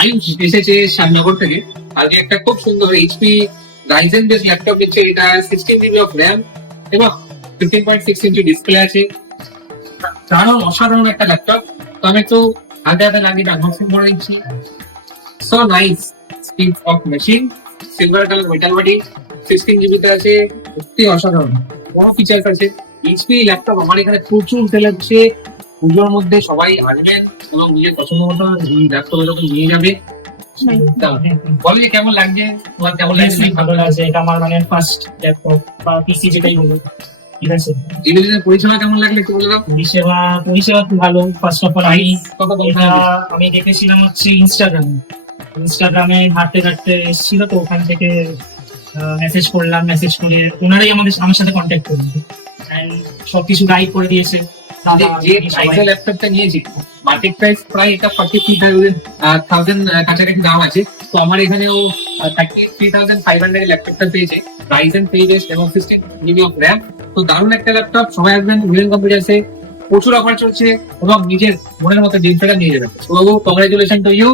আয়ুষ এসেছে শ্যামনগর থেকে। আজকে একটা খুব সুন্দর এইচপি রাইজেন বেস ল্যাপটপ দিচ্ছে। এটা 16 GB অফ র্যাম এবং 15.6 ইঞ্চি ডিসপ্লে আছে। দারুণ অসাধারণ একটা ল্যাপটপ। তো আমি একটু হাতে হাতে লাগিয়ে আনবক্সিং করে দিচ্ছি। So nice speed of machine, silver colour metal body, 16 GB তে আছে, সত্যি অসাধারণ বড় ফিচার্স আছে। এইচপি ল্যাপটপ আমার এখানে প্রচুর সেল হচ্ছে। পুজোর মধ্যে সবাই আসবেন এবং নিজের পছন্দ মতো এই ল্যাপটপ এরকম নিয়ে যাবে। বলো যে কেমন লাগছে, তোমার কেমন লাগছে? ভালো লাগছে, এটা আমার মানে ফার্স্ট ল্যাপটপ বা পিসি যেটাই বলো, ঠিক আছে। টেলিভিশনের পরিষেবা কেমন লাগলো একটু বলে দাও। পরিষেবা খুব ভালো। ফার্স্ট অফ অল কত কম এটা আমি দেখেছিলাম হচ্ছে ইনস্টাগ্রামে হাঁটতে হাঁটতে এসেছিল, তো ওখান থেকে মেসেজ করলাম, মেসেজ করে ওনারাই আমার সাথে কন্ট্যাক্ট করলো এন্ড সবকিছু গাইড করে দিয়েছে। যে প্রাইসের ল্যাপটপটা নিয়েছি মার্কেট প্রাইস প্রায় এটা 43,000 কাছাকাছি দাম আছে। তো আমার এখানেও 33,500 ল্যাপটপটা পেয়েছে। রাইজেন 3 বেস এবং 16 GB অফ র্যাম। তো দারুণ একটা ল্যাপটপ। সবাই আসবেন উইলেন কম্পিউটার্সে, প্রচুর অফার চলছে এবং নিজের মনের মতো ডিজাইনটা নিয়ে যাবেন। তো কংগ্রেচুলেশন টু ইউ।